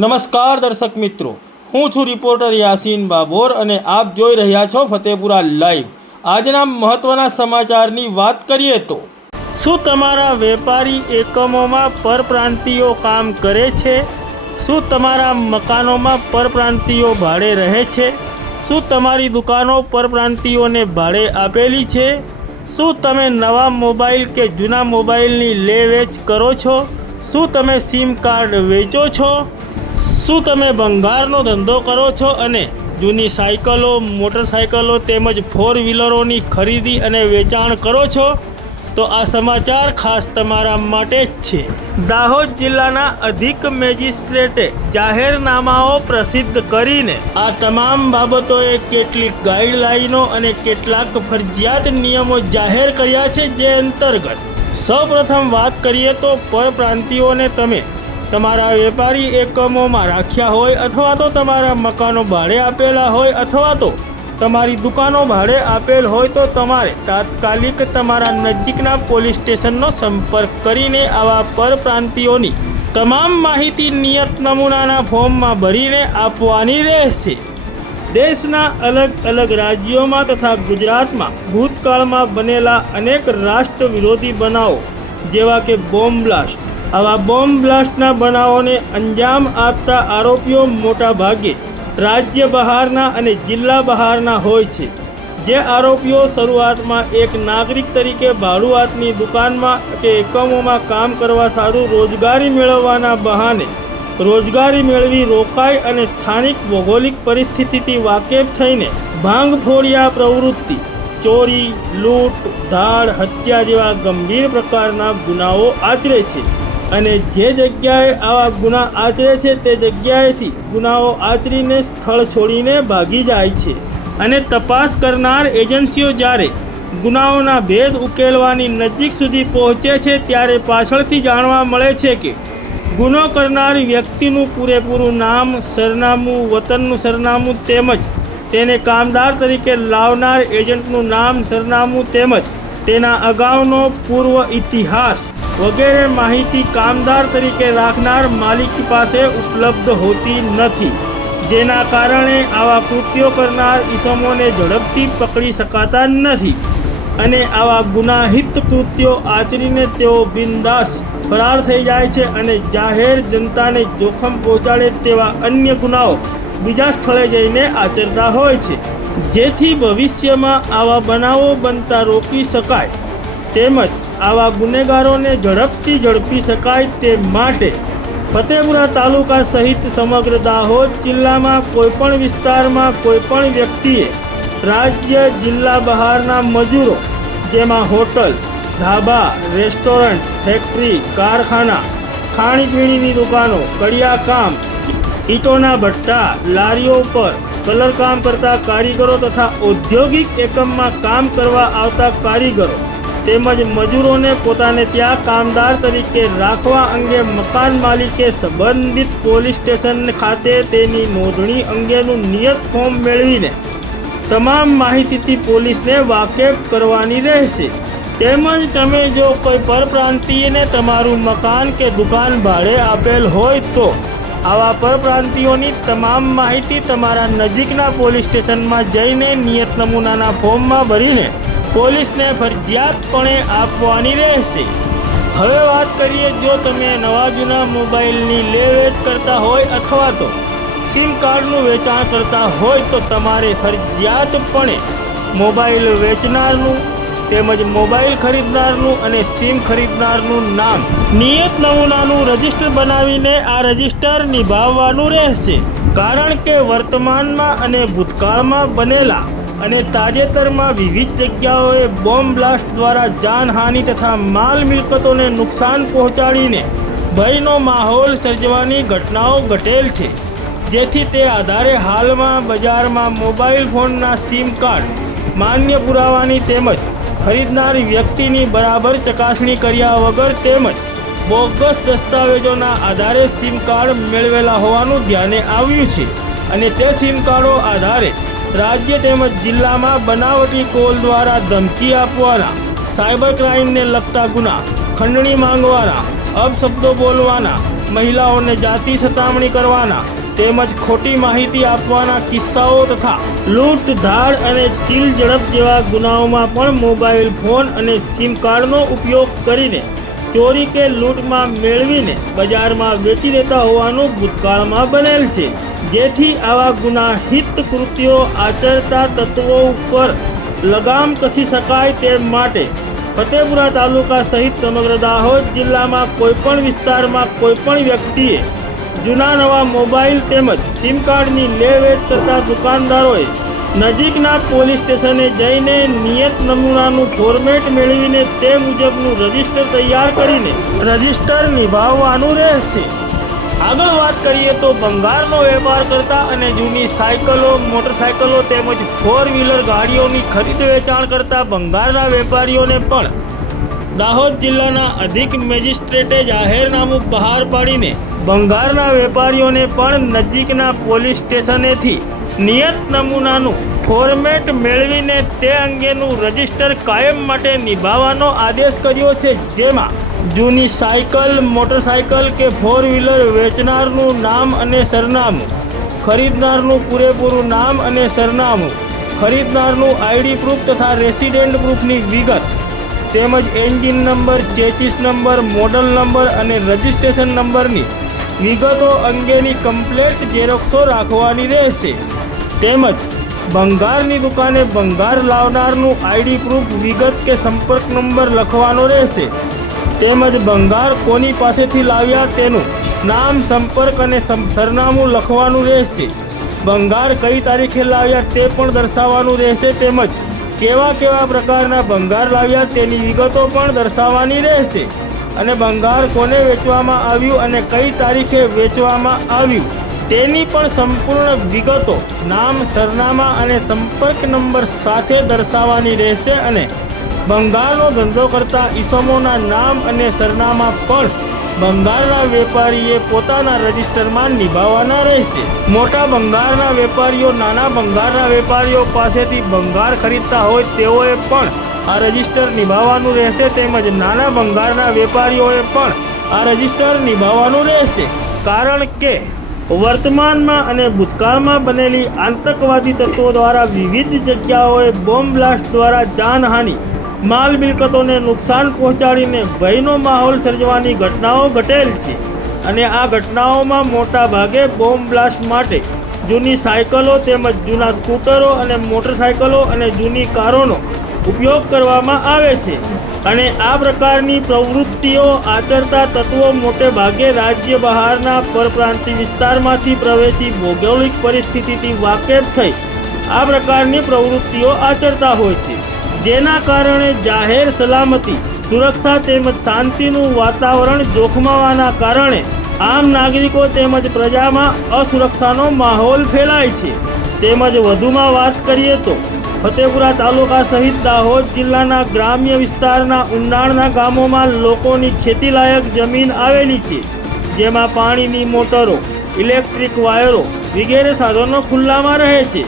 નમસ્કાર દર્શક મિત્રો, હું છું રિપોર્ટર યાસીન બાબોર અને આપ જોઈ રહ્યા છો ફતેપુરા લાઈવ। આજના મહત્વના સમાચારની વાત કરીએ તો, શું તમારા વેપારી એકમોમાં પરપ્રાંતિયો કામ કરે છે? શું તમારા મકાનોમાં પરપ્રાંતિયો ભાડે રહે છે? શું તમારી દુકાનો પરપ્રાંતિયોને ભાડે આપેલી છે? શું તમે નવા મોબાઈલ કે જૂના મોબાઈલની લે વેચ કરો છો? શું તમે સિમ કાર્ડ વેચો છો? શું તમે ભંગારનો ધંધો કરો છો અને જૂની સાયકલો, મોટરસાયકલો તેમજ ફોર વ્હીલરોની ખરીદી અને વેચાણ કરો છો? તો આ સમાચાર ખાસ તમારા માટે જ છે। દાહોદ જિલ્લાના અધિક મેજિસ્ટ્રેટે જાહેરનામાઓ પ્રસિદ્ધ કરીને આ તમામ બાબતોએ કેટલીક ગાઈડલાઈનો અને કેટલાક ફરજિયાત નિયમો જાહેર કર્યા છે। જે અંતર્ગત સૌપ્રથમ વાત કરીએ તો પરપ્રાંતિયોને તમે તમારા વેપારી એકમોમાં રાખ્યા હોય અથવા તો તમારા મકાનો ભાડે આપેલા હોય અથવા તો તમારી દુકાનો ભાડે આપેલ હોય તો તમારે તાત્કાલિક તમારા નજીકના પોલીસ સ્ટેશનનો સંપર્ક કરીને આવા પરપ્રાંતિયોની તમામ માહિતી નિયત નમૂનાના ફોર્મમાં ભરીને આપવાની રહેશે। દેશના અલગ અલગ રાજ્યોમાં તથા ગુજરાતમાં ભૂતકાળમાં બનેલા અનેક રાષ્ટ્ર વિરોધી બનાવો જેવા કે બોમ્બ બ્લાસ્ટ, આવા બોમ્બ બ્લાસ્ટના બનાવોને અંજામ આપતા આરોપીઓ મોટા ભાગે રાજ્ય બહારના અને જિલ્લા બહારના હોય છે। જે આરોપીઓ શરૂઆતમાં એક નાગરિક તરીકે ભાડુઆતની દુકાનમાં કે એકમોમાં કામ કરવા સારું રોજગારી મેળવવાના બહાને રોજગારી મેળવી રોકાય અને સ્થાનિક ભૌગોલિક પરિસ્થિતિથી વાકેફ થઈને ભાંગફોડિયા પ્રવૃત્તિ, ચોરી, લૂંટ, ધાડ, હત્યા જેવા ગંભીર પ્રકારના ગુનાઓ આચરે છે અને જે જગ્યાએ આવા ગુના આચરે છે તે જગ્યાએથી ગુનાઓ આચરીને સ્થળ છોડીને ભાગી જાય છે અને તપાસ કરનાર એજન્સીઓ જ્યારે ગુનાઓના ભેદ ઉકેલવાની નજીક સુધી પહોંચે છે ત્યારે પાછળથી જાણવા મળે છે કે ગુનો કરનાર વ્યક્તિનું પૂરેપૂરું નામ, સરનામું, વતનનું સરનામું તેમજ તેને કામદાર તરીકે લાવનાર એજન્ટનું નામ, સરનામું તેમજ તેના અગાઉનો પૂર્વ ઇતિહાસ વગેરે માહિતી કામદાર તરીકે રાખનાર માલિક પાસે ઉપલબ્ધ હોતી નથી। જેના કારણે આવા કૃત્યો કરનાર ઈસમોને ઝડપથી પકડી શકાતા નથી અને આવા ગુનાહિત કૃત્યો આચરીને તેઓ બિંદાસ ફરાર થઈ જાય છે અને જાહેર જનતાને જોખમ પહોંચાડે તેવા અન્ય ગુનાઓ બીજા સ્થળે જઈને આચરતા હોય છે, જેથી ભવિષ્યમાં આવા બનાવો બનતા રોકી શકાય તેમજ આવા ગુનેગારોને ઝડપથી ઝડપી શકાય તે માટે ફતેપુરા તાલુકા સહિત સમગ્ર દાહોદ જિલ્લામાં કોઈપણ વિસ્તારમાં કોઈપણ વ્યક્તિએ રાજ્ય જિલ્લા બહારના મજૂરો જેમાં હોટલ, ધાબા, રેસ્ટોરન્ટ, ફેક્ટરી, કારખાના, ખાણીપીણીની દુકાનો, કડિયા કામ, ઈંટોના ભઠ્ઠા, લારીઓ પર કલરકામ કરતા કારીગરો તથા ઔદ્યોગિક એકમમાં કામ કરવા આવતા કારીગરો તેમજ મજૂરોને પોતાને ત્યાં કામદાર તરીકે રાખવા અંગે મકાન માલિકે સંબંધિત પોલીસ સ્ટેશન ખાતે તેની નોંધણી અંગેનું નિયત ફોર્મ મેળવીને તમામ માહિતીથી પોલીસને વાકેફ કરવાની રહેશે। તેમજ તમે જો કોઈ પરપ્રાંતિયને તમારું મકાન કે દુકાન ભાડે આપેલ હોય તો આવા પરપ્રાંતિયોની તમામ માહિતી તમારા નજીકના પોલીસ સ્ટેશનમાં જઈને નિયત નમૂનાના ફોર્મમાં ભરીને પોલીસને ફરજિયાતપણે આપવાની રહેશે। હવે વાત કરીએ, જો તમે નવા જૂના મોબાઈલની લે વેચ કરતા હોય અથવા તો સિમ કાર્ડનું વેચાણ કરતા હોય તો તમારે ફરજિયાતપણે મોબાઈલ વેચનારનું તેમજ મોબાઈલ ખરીદનારનું અને સિમ ખરીદનારનું નામ નિયત નમૂનાનું રજિસ્ટર બનાવીને આ રજિસ્ટર નિભાવવાનું રહેશે। કારણ કે વર્તમાનમાં અને ભૂતકાળમાં બનેલા અને તાજેતરમાં વિવિધ જગ્યાઓએ બોમ્બ બ્લાસ્ટ દ્વારા જાનહાનિ તથા માલ મિલકતોને નુકસાન પહોંચાડીને ભયનો માહોલ સર્જવાની ઘટનાઓ ઘટેલ છે। જેથી તે આધારે હાલમાં બજારમાં મોબાઈલ ફોનના સિમ કાર્ડ માન્ય પુરાવાની તેમજ ખરીદનાર વ્યક્તિની બરાબર ચકાસણી કર્યા વગર તેમજ બોગસ દસ્તાવેજોના આધારે સિમ કાર્ડ મેળવેલા હોવાનું ધ્યાને આવ્યું છે અને તે સિમ કાર્ડો આધારે રાજ્ય તેમજ જિલ્લામાં બનાવટી કોલ દ્વારા ધમકી આપવાના, સાયબર ક્રાઇમને લગતા ગુના, ખંડણી માંગવાના, અપશબ્દો બોલવાના મહિલાઓને જાતિ સતામણી કરવાના તેમજ ખોટી માહિતી આપવાના કિસ્સાઓ તથા લૂંટ ધાડ અને ચીલ ઝડપ જેવા ગુનાઓમાં પણ મોબાઈલ ફોન અને સિમ કાર્ડનો ઉપયોગ કરીને ચોરી કે લૂંટમાં મેળવીને બજારમાં વેચી દેતા હોવાનું ભૂતકાળમાં બનેલ છે, જેથી આવા ગુનાહિત કૃત્યો આચરતા તત્વો ઉપર લગામ કસી શકાય તે માટે ફતેપુરા તાલુકા સહિત સમગ્ર દાહોદ જિલ્લામાં કોઈપણ વિસ્તારમાં કોઈપણ વ્યક્તિએ જૂના નવા મોબાઈલ તેમજ સિમ કાર્ડની લે વેચ કરતા દુકાનદારોએ નજીકના પોલીસ સ્ટેશને જઈને નિયત નમૂનાનું ફોર્મેટ મેળવીને તે મુજબનું રજિસ્ટર તૈયાર કરીને રજિસ્ટર નિભાવવાનું રહેશે। આગળ વાત કરીએ તો ભંગારનો વેપાર કરતા અને જૂની સાયકલો, મોટરસાયકલો તેમજ 4-વ્હીલર ગાડીઓની ખરીદ વેચાણ કરતા ભંગારના વેપારીઓને પણ દાહોદ જિલ્લાના અધિક મેજિસ્ટ્રેટે જાહેરનામું બહાર પાડીને ભંગારના વેપારીઓને પણ નજીકના પોલીસ સ્ટેશનેથી નિયત નમૂનાનું ફોર્મેટ મેળવીને તે અંગેનું રજિસ્ટર કાયમ માટે નિભાવવાનો આદેશ કર્યો છે, જેમાં જૂની સાયકલ, મોટરસાયકલ કે 4-વ્હીલર વેચનારનું નામ અને સરનામું, ખરીદનારનું પૂરેપૂરું નામ અને સરનામું, ખરીદનારનું આઈડી પ્રૂફ તથા રેસિડેન્ટ પ્રૂફની વિગત તેમજ engine number, chassis number, model number અને રજિસ્ટ્રેશન નંબરની વિગતો અંગેની કમ્પ્લેટ ઝેરોક્ષો રાખવાની રહેશે, તેમજ ભંગારની દુકાને ભંગાર લાવનારનું આઈડી પ્રૂફ વિગત કે સંપર્ક નંબર લખવાનો રહેશે, તેમજ ભંગાર કોની પાસેથી લાવ્યા તેનું નામ, સંપર્ક અને સરનામું લખવાનું રહેશે, ભંગાર કઈ તારીખે લાવ્યા તે પણ દર્શાવવાનું રહેશે, તેમજ કેવા પ્રકારના ભંગાર લાવ્યા તેની વિગતો પણ દર્શાવવાની રહેશે અને ભંગાર કોને વેચવામાં આવ્યું અને કઈ તારીખે વેચવામાં આવ્યું તેની પણ સંપૂર્ણ વિગતો નામ, સરનામા અને સંપર્ક નંબર સાથે દર્શાવવાની રહેશે અને ભંગારનો ધંધો કરતા ઈસમોના નામ અને સરનામા પણ ભંગારના વેપારીએ પોતાના રજિસ્ટરમાં નિભાવવાના રહેશે। મોટા ભંગારના વેપારીઓ નાના ભંગારના વેપારીઓ પાસેથી ભંગાર ખરીદતા હોય તેઓએ પણ આ રજિસ્ટર નિભાવવાનું રહેશે, તેમજ નાના ભંગારના વેપારીઓએ પણ આ રજિસ્ટર નિભાવવાનું રહેશે, કારણ કે વર્તમાનમાં અને ભૂતકાળમાં બનેલી આતંકવાદી તત્વો દ્વારા વિવિધ જગ્યાઓએ બોમ્બ બ્લાસ્ટ દ્વારા જાનહાનિ, માલ મિલકતોને નુકસાન પહોંચાડીને ભયનો માહોલ સર્જવાની ઘટનાઓ ઘટેલ છે અને આ ઘટનાઓમાં મોટા ભાગે બોમ્બ બ્લાસ્ટ માટે જૂની સાયકલો તેમજ જૂના સ્કૂટરો અને મોટરસાયકલો અને જૂની કારોનો ઉપયોગ કરવામાં આવે છે અને આ પ્રકારની પ્રવૃત્તિઓ આચરતા તત્વો મોટે ભાગે રાજ્ય બહારના પરપ્રાંતીય વિસ્તારમાંથી પ્રવેશી ભૌગોલિક પરિસ્થિતિથી વાકેફ થઈ આ પ્રકારની પ્રવૃત્તિઓ આચરતા હોય છે, જેના કારણે જાહેર સલામતી, સુરક્ષા તેમજ શાંતિનું વાતાવરણ જોખમાવાના કારણે આમ નાગરિકો તેમજ પ્રજામાં અસુરક્ષાનો માહોલ ફેલાય છે। તેમજ વધુમાં વાત કરીએ તો ફતેપુરા તાલુકા સહિત દાહોદ જિલ્લાના ગ્રામ્ય વિસ્તારના ઊંડાણના ગામોમાં લોકોની ખેતીલાયક જમીન આવેલી છે, જેમાં પાણીની મોટરો, ઇલેક્ટ્રિક વાયરો વગેરે સાધનો ખુલ્લામાં રહે છે,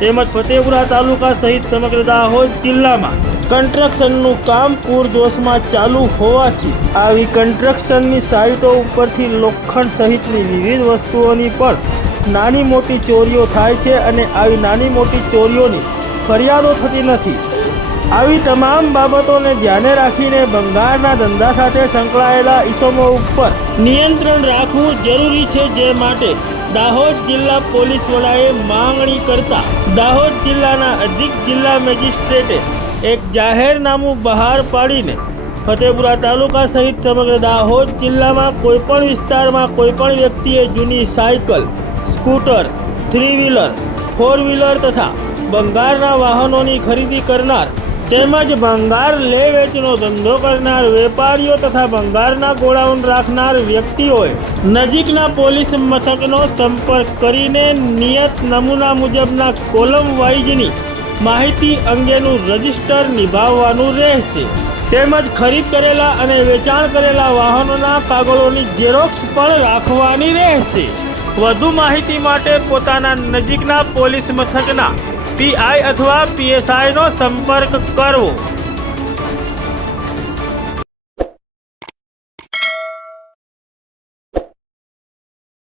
તેમજ ફતેપુરા તાલુકા સહિત સમગ્ર દાહોદ જિલ્લામાં કન્સ્ટ્રક્શનનું કામ પૂરજોશમાં ચાલુ હોવાથી આવી કન્સ્ટ્રક્શનની સાઇટો ઉપરથી લોખંડ સહિતની વિવિધ વસ્તુઓની પણ નાની મોટી ચોરીઓ થાય છે અને આવી નાની મોટી ચોરીઓની ફરિયાદો થતી નથી। આવી તમામ બાબતોને ધ્યાને રાખીને ભંગારના ધંધા સાથે સંકળાયેલા ઈસમો ઉપર નિયંત્રણ રાખવું જરૂરી છે, જે માટે દાહોદ જિલ્લા પોલીસ વડાએ માંગણી કરતા દાહોદ જિલ્લાના અધિક જિલ્લા મેજિસ્ટ્રેટે એક જાહેરનામું બહાર પાડીને ફતેપુરા તાલુકા સહિત સમગ્ર દાહોદ જિલ્લામાં કોઈપણ વિસ્તારમાં કોઈપણ વ્યક્તિએ જૂની સાયકલ, સ્કૂટર, 3-વ્હીલર, 4-વ્હીલર તથા ભંગારના વાહનોની ખરીદી કરનાર તેમજ ભંગાર લે વેચનો ધંધો કરનાર વેપારીઓ તથા ભંગારના ગોડાઉન રાખનાર વ્યક્તિઓએ નજીકના પોલીસ મથકનો સંપર્ક કરીને નિયત નમૂના મુજબના કોલમ વાઇઝની માહિતી અંગેનું રજિસ્ટર નિભાવવાનું રહેશે, તેમજ ખરીદ કરેલા અને વેચાણ કરેલા વાહનોના કાગળોની ઝેરોક્ષ પણ રાખવાની રહેશે। વધુ માહિતી માટે પોતાના નજીકના પોલીસ મથકના PI અથવા PSIનો સંપર્ક કરવો।